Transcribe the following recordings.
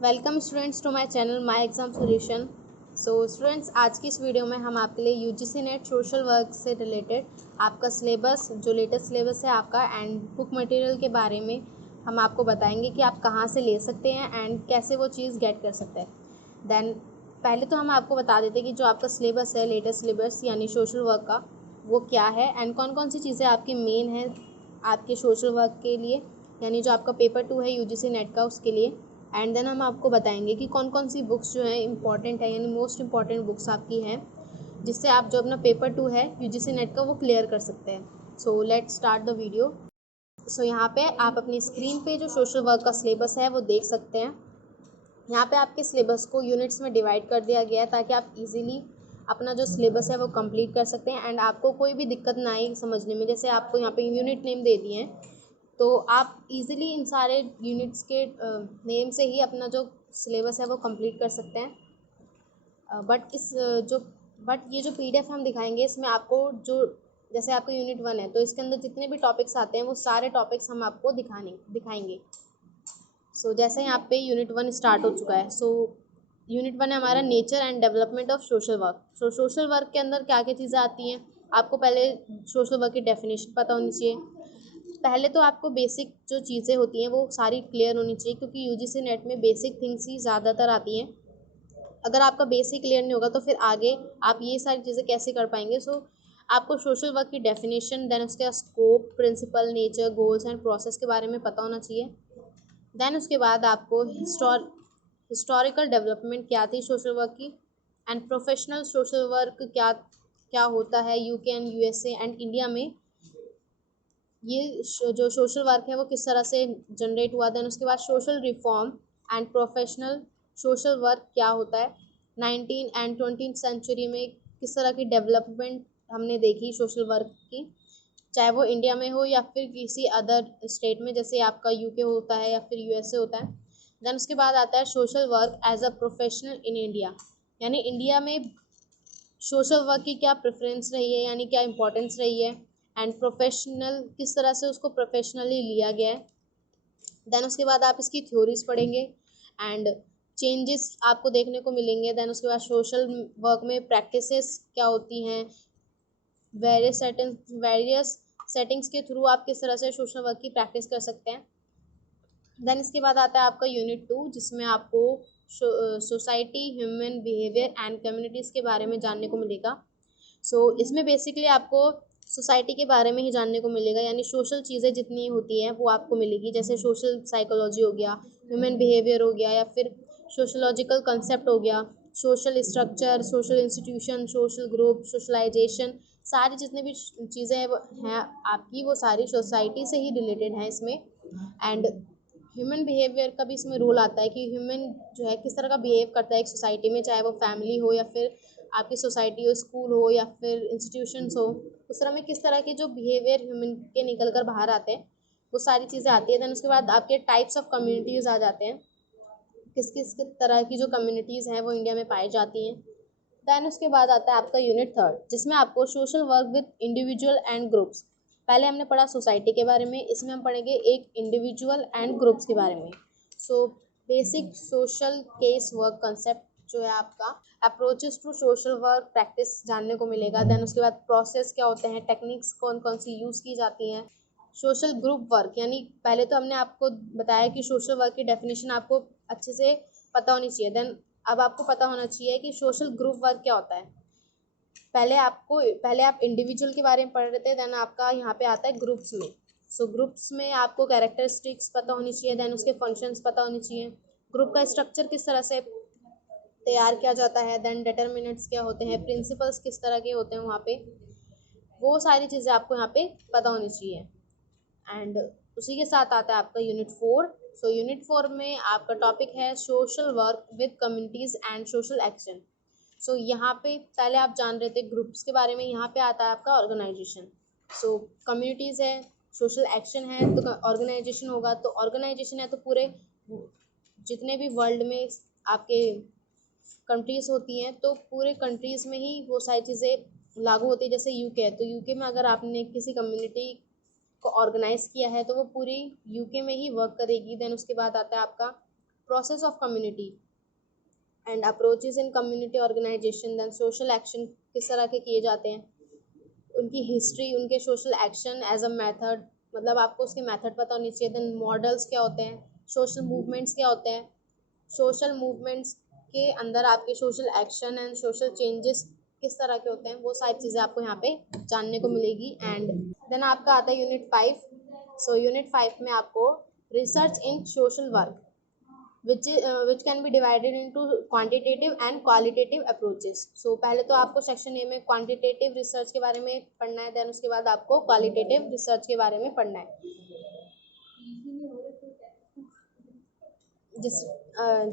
Welcome students to my channel my exam solution. So students, आज की इस video में हम आपके लिए यूजीसी नेट सोशल वर्क से रिलेटेड आपका सिलेबस, जो लेटेस्ट सिलेबस है आपका, एंड बुक मटेरियल के बारे में हम आपको बताएंगे कि आप कहाँ से ले सकते हैं एंड कैसे वो चीज़ गेट कर सकते हैं। देन पहले तो हम आपको बता देते हैं कि जो आपका सिलेबस है, लेटेस्ट सिलेबस यानी सोशल वर्क का, वो क्या है एंड कौन कौन सी चीज़ें आपकी मेन है आपके सोशल वर्क के लिए, यानी जो आपका पेपर 2 है यूजीसी नेट का, उसके लिए। एंड देन हम आपको बताएंगे कि कौन कौन सी बुक्स जो है इंपॉर्टेंट है, यानी मोस्ट इंपॉर्टेंट बुक्स आपकी हैं, जिससे आप जो अपना पेपर 2 है यूजीसी नेट का वो क्लियर कर सकते हैं। So let's start the video. So यहाँ पे आप अपनी स्क्रीन पे जो सोशल वर्क का सिलेबस है वो देख सकते हैं। यहाँ पे आपके सिलेबस को यूनिट्स में डिवाइड कर दिया गया है ताकि आप इजीली अपना जो सिलेबस है वो कंप्लीट कर सकते हैं एंड आपको कोई भी दिक्कत ना आए समझने में। जैसे आपको यहाँ पे यूनिट नेम दे दिए हैं, तो आप इजीली इन सारे यूनिट्स के नेम से ही अपना जो सिलेबस है वो कंप्लीट कर सकते हैं। बट ये जो पीडीएफ हम दिखाएंगे, इसमें आपको जो, जैसे आपका यूनिट 1 है तो इसके अंदर जितने भी टॉपिक्स आते हैं वो सारे टॉपिक्स हम आपको दिखाएंगे। जैसे यहाँ पे यूनिट 1 स्टार्ट हो चुका है। यूनिट 1 है हमारा nature and development of social work. Social work के अंदर क्या क्या चीज़ें आती हैं, आपको पहले सोशल वर्क की डेफिनेशन पता होनी चाहिए। पहले तो आपको बेसिक जो चीज़ें होती हैं वो सारी क्लियर होनी चाहिए, क्योंकि यूजीसी नेट में बेसिक थिंग्स ही ज़्यादातर आती हैं। अगर आपका बेसिक क्लियर नहीं होगा तो फिर आगे आप ये सारी चीज़ें कैसे कर पाएंगे। आपको सोशल वर्क की डेफिनेशन, देन उसके scope, principle, nature, goals and process के बारे में पता होना चाहिए। देन उसके बाद आपको हिस्टोरिकल डेवलपमेंट क्या थी सोशल वर्क की, एंड प्रोफेशनल सोशल वर्क क्या क्या होता है UK and USA and India में, ये जो सोशल वर्क है वो किस तरह से जनरेट हुआ। देन उसके बाद social reform and professional social work क्या होता है। 19 एंड 20 सेंचुरी में किस तरह की डेवलपमेंट हमने देखी सोशल वर्क की, चाहे वो इंडिया में हो या फिर किसी अदर स्टेट में, जैसे आपका यूके होता है या फिर यूएसए होता है। देन उसके बाद आता है social work as a professional in India, यानी इंडिया में सोशल वर्क की क्या प्रेफरेंस रही है, यानी क्या इंपॉर्टेंस रही है, एंड प्रोफेशनल किस तरह से उसको प्रोफेशनली लिया गया है। देन उसके बाद आप इसकी थ्योरीज पढ़ेंगे एंड चेंजेस आपको देखने को मिलेंगे। देन उसके बाद सोशल वर्क में प्रैक्टिसेस क्या होती हैं, वेरियस सेटिंग्स के थ्रू आप किस तरह से सोशल वर्क की प्रैक्टिस कर सकते हैं। देन इसके बाद आता है आपका यूनिट 2, जिसमें आपको society, human behaviour and communities के बारे में जानने को मिलेगा। इसमें बेसिकली आपको सोसाइटी के बारे में ही जानने को मिलेगा, यानी सोशल चीज़ें जितनी होती हैं वो आपको मिलेगी, जैसे सोशल साइकोलॉजी हो गया, ह्यूमन बिहेवियर हो गया, या फिर सोशोलॉजिकल कंसेप्ट हो गया, social structure, social institution, social group, socialization, सारी जितनी भी चीज़ें हैं आपकी, वो सारी सोसाइटी से ही रिलेटेड हैं इसमें। एंड ह्यूमन बिहेवियर का भी इसमें रोल आता है कि ह्यूमन जो है किस तरह का बिहेव करता है एक सोसाइटी में, चाहे वो फैमिली हो या फिर आपकी सोसाइटी हो, स्कूल हो या फिर इंस्टीट्यूशंस हो, उस तरह में किस तरह के जो बिहेवियर ह्यूमन के निकल कर बाहर आते हैं, वो सारी चीज़ें आती है। देन उसके बाद आपके टाइप्स ऑफ कम्युनिटीज़ आ जाते हैं, किस किस तरह की जो कम्युनिटीज़ हैं वो इंडिया में पाई जाती हैं। देन उसके बाद आता है आपका यूनिट 3, जिसमें आपको social work with individual and groups. पहले हमने पढ़ा सोसाइटी के बारे में, इसमें हम पढ़ेंगे एक इंडिविजुअल एंड ग्रुप्स के बारे में। Basic social case work concept जो है आपका, approaches to social work practice जानने को मिलेगा। देन उसके बाद प्रोसेस क्या होते हैं, टेक्निक्स कौन कौन सी यूज़ की जाती हैं। सोशल ग्रुप वर्क, यानी पहले तो हमने आपको बताया कि सोशल वर्क की डेफिनेशन आपको अच्छे से पता होनी चाहिए। देन अब आपको पता होना चाहिए कि सोशल ग्रुप वर्क क्या होता है। पहले आप इंडिविजुअल के बारे में पढ़ रहे थे, देन आपका यहाँ पे आता है ग्रुप्स में। ग्रुप्स में आपको कैरेक्टरिस्टिक्स पता होनी चाहिए, देन उसके फंक्शंस पता होनी चाहिए, ग्रुप का स्ट्रक्चर किस तरह से तैयार किया जाता है, देन डिटर्मिनेंट्स क्या होते हैं, प्रिंसिपल्स किस तरह के होते हैं वहाँ पे, वो सारी चीज़ें आपको यहाँ पे पता होनी चाहिए। एंड उसी के साथ आता है आपका यूनिट 4। यूनिट 4 में आपका टॉपिक है social work with communities and social action. यहाँ पे पहले आप जान रहे थे ग्रुप्स के बारे में, यहाँ पे आता है आपका ऑर्गेनाइजेशन। कम्युनिटीज़ है, सोशल एक्शन है, तो ऑर्गेनाइजेशन होगा। तो ऑर्गेनाइजेशन है तो पूरे जितने भी वर्ल्ड में आपके कंट्रीज़ होती हैं, तो पूरे कंट्रीज़ में ही वो सारी चीज़ें लागू होती है। जैसे यूके है, तो यूके में अगर आपने किसी कम्युनिटी को ऑर्गेनाइज किया है तो वो पूरी यूके में ही वर्क करेगी। देन उसके बाद आता है आपका process of community and approaches in community organization, then social action किस तरह के किए जाते हैं, उनकी हिस्ट्री, उनके social action as a method, मतलब आपको उसके मेथड पता होनी चाहिए। देन मॉडल्स क्या होते हैं, सोशल मूवमेंट्स क्या होते हैं, सोशल मूवमेंट्स के अंदर आपके social action and social changes किस तरह के होते हैं, वो सारी चीज़ें आपको यहाँ पे जानने को मिलेगी। एंड देन आपका आता है यूनिट 5। सो यूनिट 5 में आपको research in social work which can be divided into quantitative and qualitative approaches. So पहले तो आपको सेक्शन ए में क्वांटिटेटिव रिसर्च के बारे में पढ़ना है, देन उसके बाद आपको क्वालिटेटिव रिसर्च के बारे में पढ़ना है,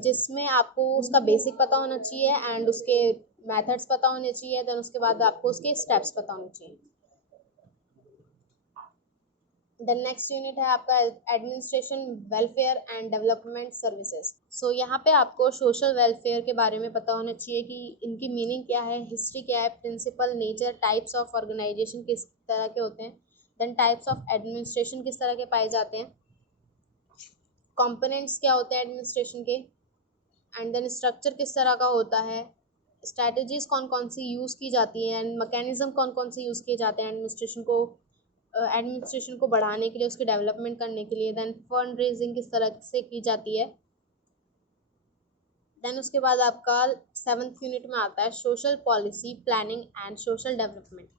जिसमें आपको उसका बेसिक पता होना चाहिए एंड उसके मेथड्स पता होने चाहिए, देन उसके बाद आपको उसके स्टेप्स पता होने चाहिए। देन नेक्स्ट यूनिट है आपका administration, welfare and development services. So यहाँ पे आपको सोशल वेलफेयर के बारे में पता होना चाहिए कि इनकी मीनिंग क्या है, हिस्ट्री क्या है, principle, nature, types of organization किस तरह के होते हैं, देन टाइप्स ऑफ एडमिनिस्ट्रेशन किस तरह के पाए जाते हैं, कंपोनेंट्स क्या होते हैं एडमिनिस्ट्रेशन के, एंड देन स्ट्रक्चर किस तरह का होता है, स्ट्रैटेजीज कौन कौन सी यूज़ की जाती हैं, एंड मैकेनिज्म कौन कौन से यूज़ किए जाते हैं एडमिनिस्ट्रेशन को बढ़ाने के लिए, उसके डेवलपमेंट करने के लिए, देन फंड रेजिंग किस तरह से की जाती है। देन उसके बाद आपका 7th यूनिट में आता है social policy, planning and social development.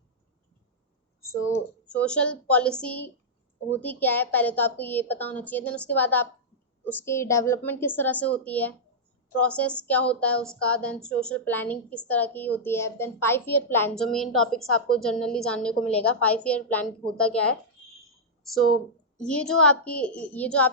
So social policy होती क्या है, पहले तो आपको ये पता होना चाहिए। देन उसके बाद आप उसकी डेवलपमेंट किस तरह से होती है, प्रोसेस क्या होता है उसका, देन सोशल प्लानिंग किस तरह की होती है, देन 5 ईयर प्लान, जो मेन टॉपिक्स आपको जनरली जानने को मिलेगा 5 ईयर प्लान होता क्या है। सो ये जो आप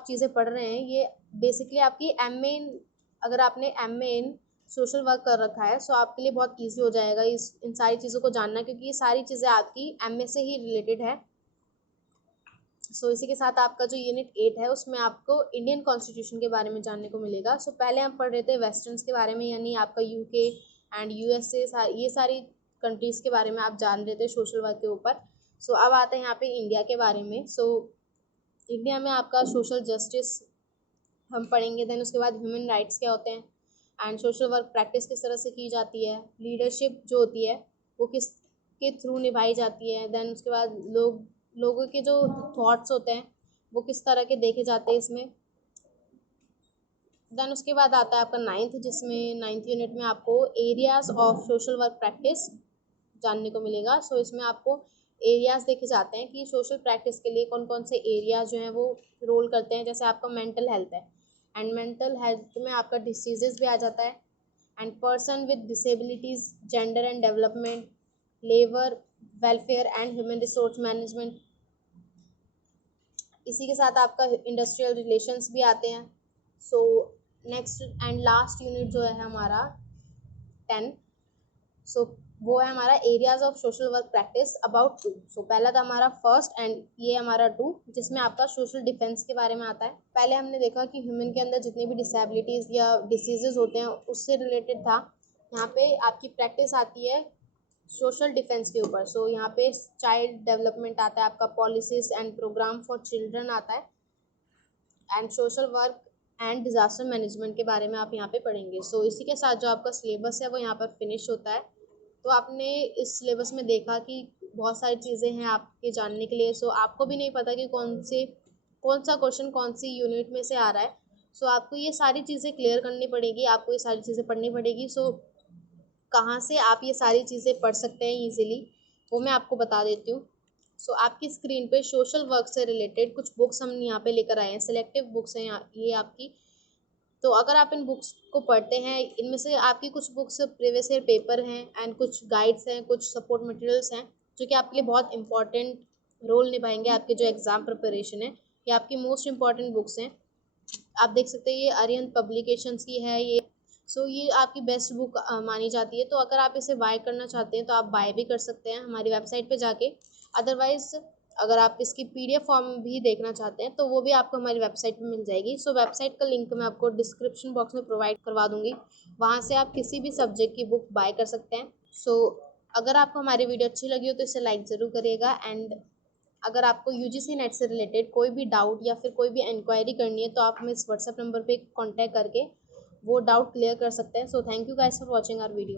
चीज़ें पढ़ रहे हैं, ये बेसिकली आपकी एमए इन, अगर आपने एमए इन सोशल वर्क कर रखा है, सो आपके लिए बहुत ईजी हो जाएगा इन सारी चीज़ों को जानना, क्योंकि ये सारी चीज़ें आपकी एमए से ही रिलेटेड है। सो इसी के साथ आपका जो यूनिट 8 है, उसमें आपको इंडियन कॉन्स्टिट्यूशन के बारे में जानने को मिलेगा। सो पहले हम पढ़ रहे थे वेस्टर्न्स के बारे में, यानी आपका यूके एंड यूएसए, ये सारी कंट्रीज़ के बारे में आप जान रहे थे सोशल वर्क के ऊपर। सो अब आते हैं यहाँ पे इंडिया के बारे में। सो इंडिया में आपका सोशल जस्टिस हम पढ़ेंगे, देन उसके बाद ह्यूमन राइट्स क्या होते हैं एंड सोशल वर्क प्रैक्टिस किस तरह से की जाती है, लीडरशिप जो होती है वो किस के थ्रू निभाई जाती है, देन उसके बाद लोगों के जो थॉट्स होते हैं वो किस तरह के देखे जाते हैं इसमें। देन उसके बाद आता है आपका 9th, जिसमें 9th यूनिट में आपको areas of social work practice जानने को मिलेगा। सो इसमें आपको एरियाज देखे जाते हैं कि सोशल प्रैक्टिस के लिए कौन कौन से एरियाज जो हैं वो रोल करते हैं। जैसे आपका मेंटल हेल्थ है, एंड मेंटल हेल्थ में आपका डिसीजेस भी आ जाता है, and person with disabilities, gender and development, labour welfare and human resource management. इसी के साथ आपका इंडस्ट्रियल रिलेशंस भी आते हैं। So next and last unit जो है हमारा 10, सो वो है हमारा areas of social work practice about 2। सो पहला था हमारा फर्स्ट एंड ये हमारा 2, जिसमें आपका सोशल डिफेंस के बारे में आता है। पहले हमने देखा कि ह्यूमन के अंदर जितनी भी डिसेबिलिटीज़ या डिसीजेज होते हैं उससे रिलेटेड था। यहाँ पे आपकी प्रैक्टिस आती है सोशल डिफेंस के ऊपर। सो यहाँ पे चाइल्ड डेवलपमेंट आता है, आपका policies and program for children आता है, and social work and disaster management के बारे में आप यहाँ पे पढ़ेंगे। सो इसी के साथ जो आपका सिलेबस है वो यहाँ पर फिनिश होता है। तो आपने इस सिलेबस में देखा कि बहुत सारी चीज़ें हैं आपके जानने के लिए। सो आपको भी नहीं पता कि कौन सा क्वेश्चन कौन सी यूनिट में से आ रहा है। सो आपको ये सारी चीज़ें क्लियर करनी पड़ेगी, आपको ये सारी चीज़ें पढ़नी पड़ेगी। सो कहाँ से आप ये सारी चीज़ें पढ़ सकते हैं ईजिली, वो मैं आपको बता देती हूँ। सो आपकी स्क्रीन पे सोशल वर्क से रिलेटेड कुछ बुक्स हम यहाँ पे लेकर आए हैं, सिलेक्टिव बुक्स हैं ये आपकी। तो अगर आप इन बुक्स को पढ़ते हैं, इनमें से आपकी कुछ बुक्स प्रीवियस ईयर पेपर हैं एंड कुछ गाइड्स हैं, कुछ सपोर्ट मटेरियल्स हैं जो कि आपके लिए बहुत इंपॉर्टेंट रोल निभाएंगे आपके जो एग्ज़ाम प्रिपरेशन है। ये आपकी मोस्ट इंपॉर्टेंट बुक्स हैं। आप देख सकते हैं ये अरिहंत पब्लिकेशंस की है ये। सो ये आपकी बेस्ट बुक मानी जाती है। तो अगर आप इसे बाय करना चाहते हैं तो आप बाय भी कर सकते हैं हमारी वेबसाइट पे जाके। अदरवाइज़ अगर आप इसकी PDF फॉर्म भी देखना चाहते हैं तो वो भी आपको हमारी वेबसाइट पे मिल जाएगी। सो वेबसाइट का लिंक मैं आपको डिस्क्रिप्शन बॉक्स में प्रोवाइड करवा दूँगी, वहाँ से आप किसी भी सब्जेक्ट की बुक बाय कर सकते हैं। सो अगर आपको हमारी वीडियो अच्छी लगी हो तो इसे लाइक ज़रूर करिएगा, एंड अगर आपको यूजीसी नेट से रिलेटेड कोई भी डाउट या फिर कोई भी इंक्वायरी करनी है तो आप हमें इस व्हाट्सएप नंबर पे कांटेक्ट करके वो डाउट क्लियर कर सकते हैं। So thank you guys for watching our video.